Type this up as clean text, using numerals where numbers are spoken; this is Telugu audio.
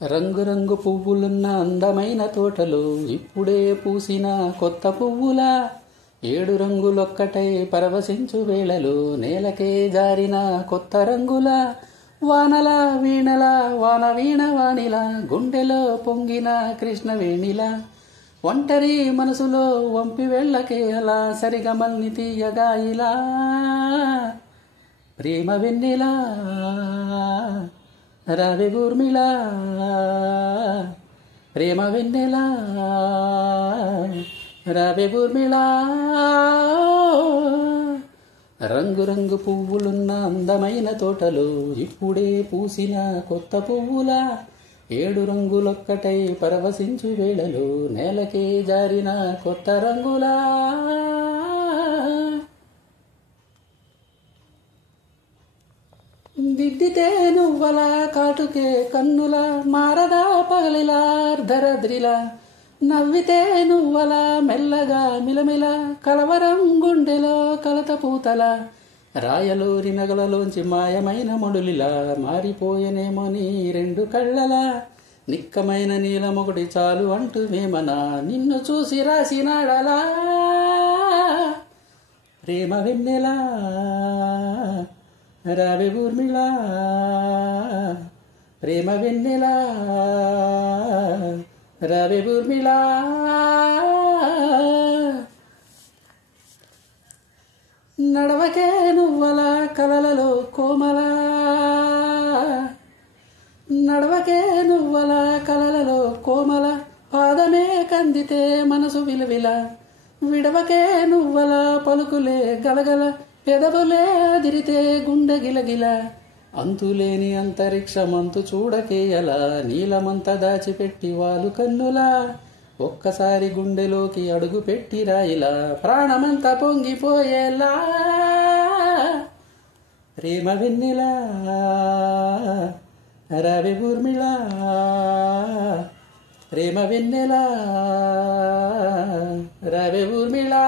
రంగురంగు పువ్వులున్న అందమైన తోటలో ఇప్పుడే పూసిన కొత్త పువ్వులా, ఏడు రంగులొక్కటై పరవశించు వేళలో నేలకే జారిన కొత్త రంగులా, వానల వీణల వాన వీణ వాణిలా, గుండెలో పొంగిన కృష్ణవేణిలా, ఒంటరి మనసులో వంపి వెళ్ళకే అలా సరిగమల్ని తీయగా ఇలా, ప్రేమ వెన్నెలా రావే ఊర్మిళా, ప్రేమ వెన్నెలా రావే ఊర్మిళా. రంగురంగు పువ్వులున్న అందమైన తోటలో ఇప్పుడే పూసిన కొత్త పువ్వులా, ఏడు రంగులొక్కటై పరవశించు వేళలో నేలకే జారిన కొత్త రంగులా. దిద్దితే నువ్వలా కాటుకే కన్నుల మారదా పగలిలా అర్ధరాత్రిలా, నవ్వితే నువ్వలా మెల్లగా మిలమిల కలవరం గుండెలో కలత పూతల, రాయలోరి నగలలోంచి మాయమైన మడులిలా మారిపోయనేమో నీ రెండు కళ్ళలా, నిక్కమైన నీలమొకటి చాలు అంటూ మేమనా నిన్ను చూసి రాసినాడలా, ప్రేమ వెన్నెలా రావే ఊర్మిళా, ప్రేమ వెన్నెలా రావే ఊర్మిళా. నడవకే నువ్వలా కలలలో కోమలా, నడవకే నువ్వలా కలలలో కోమల, పాదమే కందితే మనసు విలువిల, విడవకే నువ్వలా పలుకులే గలగల, పెదవులే అదిరితే గుండె గిలగిల, అంతులేని అంతరిక్షమంతు చూడకే అలా నీలమంత దాచిపెట్టి వాలు కన్నులా, ఒక్కసారి గుండెలోకి అడుగు పెట్టిరా ఇలా ప్రాణమంతా పొంగిపోయేలా, ప్రేమ వెన్నెలా రావే ఊర్మిళా, ప్రేమ వెన్నెలా రావే ఊర్మిళా.